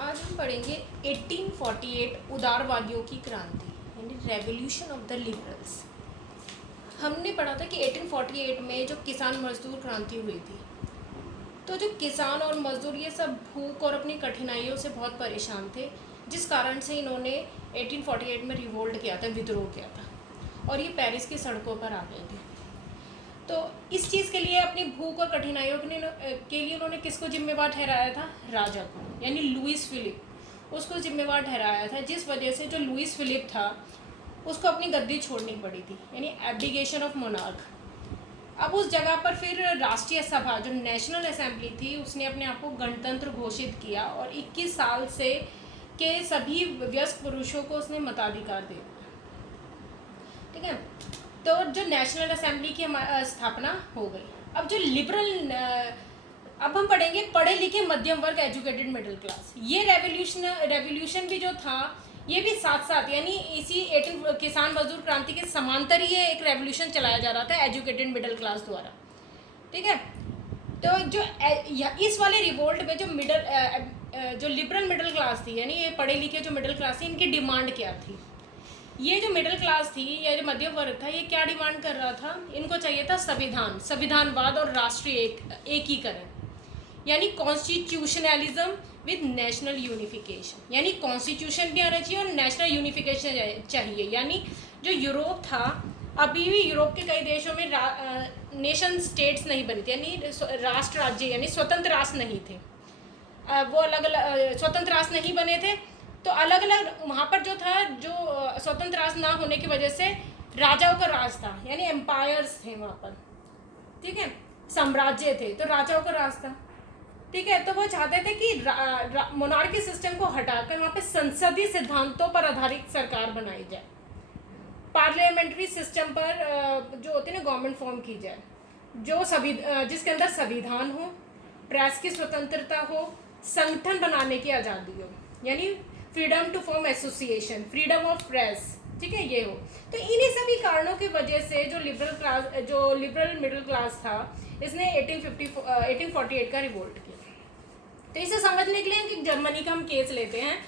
आज हम पढ़ेंगे 1848 उदारवादियों की क्रांति यानी रेवोल्यूशन ऑफ द लिबरल्स। हमने पढ़ा था कि 1848 में जो किसान मजदूर क्रांति हुई थी, तो जो किसान और मजदूर ये सब भूख और अपनी कठिनाइयों से बहुत परेशान थे, जिस कारण से इन्होंने 1848 में रिवोल्ट किया था, विद्रोह किया था और ये पेरिस की सड़कों पर आ गए थे। तो इस चीज़ के लिए, अपनी भूख और कठिनाइयों के लिए उन्होंने किसको जिम्मेवार ठहराया था? राजा को, यानी लुइस फिलिप उसको जिम्मेवार ठहराया था, जिस वजह से जो लुइस फिलिप था उसको अपनी गद्दी छोड़नी पड़ी थी, यानी एब्डिकेशन ऑफ मोनार्क। अब उस जगह पर फिर राष्ट्रीय सभा, जो नेशनल असेंबली थी, उसने अपने आप को गणतंत्र घोषित किया और 21 साल से के सभी वयस्क पुरुषों को उसने मताधिकार दे दिया। ठीक है, तो जो नेशनल असेंबली की स्थापना हो गई। अब जो लिबरल, अब हम पढ़ेंगे पढ़े लिखे मध्यम वर्ग, एजुकेटेड मिडिल क्लास। ये रेवोल्यूशन भी जो था, ये भी साथ साथ, यानी इसी 18 किसान मजदूर क्रांति के समांतर ही एक रेवोल्यूशन चलाया जा रहा था एजुकेटेड मिडिल क्लास द्वारा। ठीक है, तो जो इस वाले रिवोल्ट में जो लिबरल मिडिल क्लास थी, यानी ये पढ़े लिखे जो मिडिल क्लास थी, इनकी डिमांड क्या थी? ये जो मिडिल क्लास थी या जो मध्यम वर्ग था, ये क्या डिमांड कर रहा था? इनको चाहिए था संविधानवाद और राष्ट्रीय एकीकरण, यानी कॉन्स्टिट्यूशनलिज्म विद नेशनल यूनिफिकेशन, यानी कॉन्स्टिट्यूशन भी आना चाहिए और नेशनल यूनिफिकेशन चाहिए। यानी जो यूरोप था, अभी भी यूरोप के कई देशों में नेशन स्टेट्स नहीं बनी थी, यानी राष्ट्र राज्य यानी स्वतंत्र राष्ट्र नहीं थे। वो अलग अलग स्वतंत्र राष्ट्र नहीं बने थे, तो अलग अलग वहाँ पर जो था, जो स्वतंत्र राष्ट्र ना होने की वजह से राजाओं का राज था, यानी एम्पायर्स थे वहाँ पर। ठीक है, साम्राज्य थे, तो राजाओं का राज था। ठीक है, तो वो चाहते थे कि मोनार्की सिस्टम को हटाकर वहाँ पे संसदीय सिद्धांतों पर आधारित सरकार बनाई जाए, पार्लियामेंट्री सिस्टम पर जो होती है ना गवर्नमेंट फॉर्म की जाए, जो जिसके अंदर संविधान हो, प्रेस की स्वतंत्रता हो, संगठन बनाने की आज़ादी हो, यानी freedom to form association, freedom of press. ठीक है, ये हो। तो इन्हीं सभी कारणों की वजह से जो लिबरल मिडिल क्लास था, इसने 1848 का रिवोल्ट किया। तो इसे समझने के लिए कि जर्मनी का हम केस लेते हैं।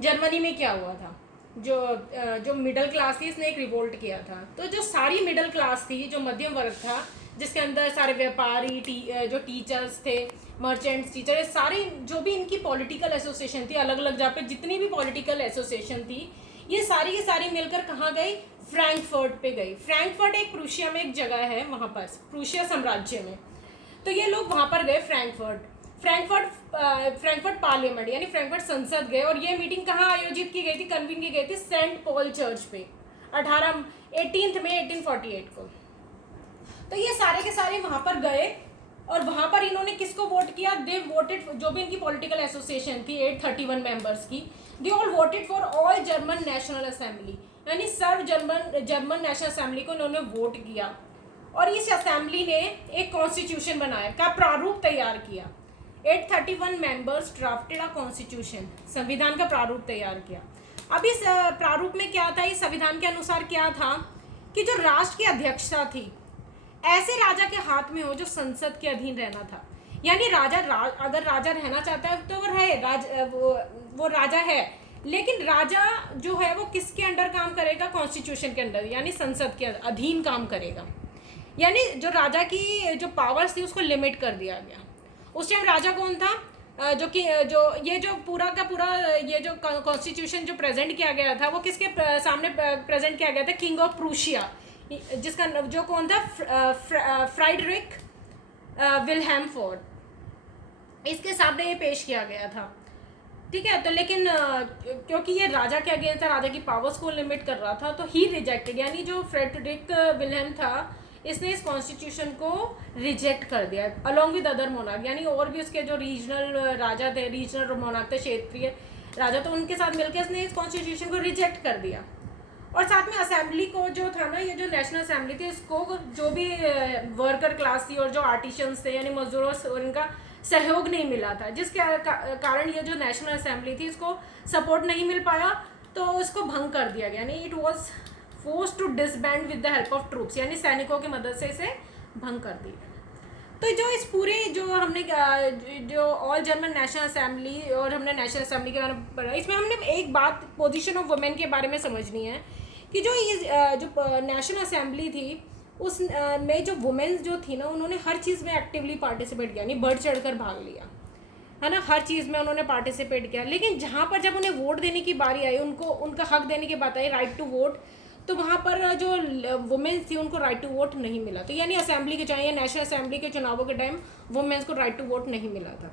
जर्मनी में क्या हुआ था? जो मिडिल क्लास थी, इसने एक रिवोल्ट किया था। तो जो सारी मिडिल क्लास थी, जो मध्यम वर्ग था, जिसके अंदर सारे व्यापारी, जो टीचर्स थे, मर्चेंट्स, टीचर, सारे जो भी इनकी पॉलिटिकल एसोसिएशन थी, अलग अलग जहाँ पे जितनी भी पॉलिटिकल एसोसिएशन थी, ये सारी की सारी मिलकर कहाँ गई? फ्रैंकफर्ट पे गई। फ्रैंकफर्ट एक प्रूशिया में एक जगह है, वहाँ पर प्रूशिया साम्राज्य में। तो ये लोग वहाँ पर गए, फ्रैंकफर्ट पार्लियामेंट यानी फ्रैंकफर्ट संसद गए, और ये मीटिंग कहाँ आयोजित की गई थी, कन्वीन की गई थी सेंट पॉल चर्च पे 18 मई 1848 को। तो ये सारे के सारे वहाँ पर गए और वहाँ पर इन्होंने किसको वोट किया? दे वोटेड, जो भी इनकी पॉलिटिकल एसोसिएशन थी 831 मेंबर्स की, they all voted for all German national assembly, यानी सर्व जर्मन नेशनल असेंबली को इन्होंने वोट किया। और इस असेंबली ने एक कॉन्स्टिट्यूशन बनाया, का प्रारूप तैयार किया। 831 मेंबर्स ड्राफ्टेड अ कॉन्स्टिट्यूशन, संविधान का प्रारूप तैयार किया। अब इस प्रारूप में क्या था? इस संविधान के अनुसार क्या था कि जो राष्ट्र की अध्यक्षता थी, ऐसे राजा के हाथ में हो जो संसद के अधीन रहना था। यानी अगर राजा रहना चाहता है तो वो रहे, वो राजा है, लेकिन राजा जो है वो किसके अंडर काम करेगा? कॉन्स्टिट्यूशन के अंडर, यानी संसद के अधीन काम करेगा। यानी जो राजा की जो पावर्स थी उसको लिमिट कर दिया गया। उस टाइम राजा कौन था? जो पूरा का पूरा ये जो कॉन्स्टिट्यूशन जो प्रेजेंट किया गया था, वो किसके सामने प्रेजेंट किया गया था? किंग ऑफ प्रूशिया, जिसका जो कौन था? फ्राइडरिक विल्हेम फोर्ड, इसके सामने ये पेश किया गया था। ठीक है, तो लेकिन क्योंकि ये राजा के अगेंस्ट था, राजा की पावर्स को लिमिट कर रहा था, तो ही रिजेक्टेड, यानी जो फ्रेडरिक विल्हेम था, इसने इस कॉन्स्टिट्यूशन को रिजेक्ट कर दिया अलॉन्ग विद अदर मोनार्क, यानी और भी उसके जो रीजनल राजा थे, रीजनल मोनार्क थे, क्षेत्रीय राजा, तो उनके साथ मिलकर इसने इस कॉन्स्टिट्यूशन को रिजेक्ट कर दिया। और साथ में असेंबली को जो था ना, ये जो नेशनल असेंबली थी, इसको जो भी वर्कर क्लास थी और जो आर्टिशंस थे, यानी मजदूरों और इनका सहयोग नहीं मिला था, जिसके कारण ये जो नेशनल असेंबली थी, इसको सपोर्ट नहीं मिल पाया, तो इसको भंग कर दिया गया। यानी it was force to disband with the help of troops, यानी सैनिकों की मदद से इसे भंग कर दिया। तो जो इस पूरे जो हमने जो ऑल जर्मन नेशनल असेंबली और हमने नेशनल असेंबली के बारे में पढ़ा, इसमें हमने एक बात पोजीशन ऑफ वुमेन के बारे में समझनी है कि जो ये जो नेशनल असेंबली थी उस में जो वुमेन्स जो थी ना, उन्होंने हर चीज़ में एक्टिवली पार्टिसिपेट किया, नहीं बढ़ चढ़ कर भाग लिया, है ना, हर चीज़ में उन्होंने पार्टिसिपेट किया। लेकिन जहाँ पर जब उन्हें वोट देने की बारी आई, उनको उनका हक देने की बात आई, राइट टू वोट, तो वहाँ पर जो वुमेन्स थी उनको राइट टू वोट नहीं मिला। तो यानी असेंबली के चाहे नेशनल असेंबली के चुनावों के टाइम वुमेन्स को राइट टू वोट नहीं मिला था।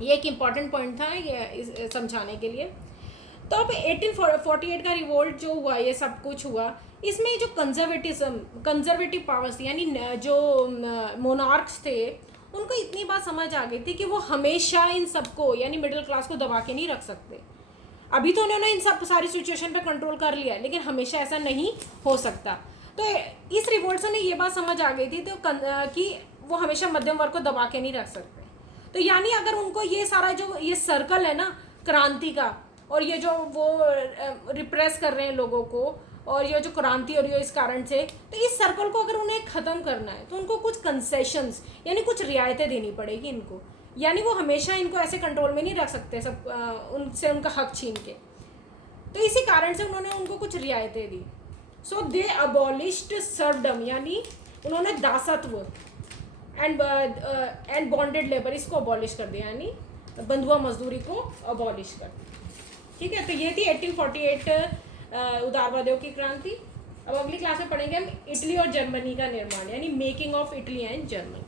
ये एक इम्पॉर्टेंट पॉइंट था ये समझाने के लिए। तो अब 1848 का रिवोल्ट जो हुआ, ये सब कुछ हुआ, इसमें जो कंजर्वेटिव पावर्स थी, यानी जो मोनार्क्स थे, उनको इतनी बात समझ आ गई थी कि वो हमेशा इन सबको यानी मिडिल क्लास को दबा के नहीं रख सकते। अभी तो उन्होंने इन सब सारी सिचुएशन पे कंट्रोल कर लिया है, लेकिन हमेशा ऐसा नहीं हो सकता। तो इस रिवोल्ट से ये बात समझ आ गई थी तो कि वो हमेशा मध्यम वर्ग को दबा के नहीं रख सकते। तो यानी अगर उनको ये सारा जो ये सर्कल है ना क्रांति का, और ये जो वो रिप्रेस कर रहे हैं लोगों को, और ये जो क्रांति हो रही है इस कारण से, तो इस सर्कल को अगर उन्हें ख़त्म करना है तो उनको कुछ कंसेशंस यानी कुछ रियायतें देनी पड़ेगी इनको, यानी वो हमेशा इनको ऐसे कंट्रोल में नहीं रख सकते सब उनसे उनका हक छीन के। तो इसी कारण से उन्होंने उनको कुछ रियायतें दी। सो दे अबॉलिश्ड सर्वडम, यानी उन्होंने दासत्व एंड बॉन्डेड लेबर इसको अबॉलिश कर दिया, यानी बंधुआ मजदूरी को अबॉलिश कर दिया। ठीक है, तो ये थी 1848 उदारवादियों की क्रांति। अब अगली क्लास में पढ़ेंगे हम इटली और जर्मनी का निर्माण, यानी making of Italy and Germany.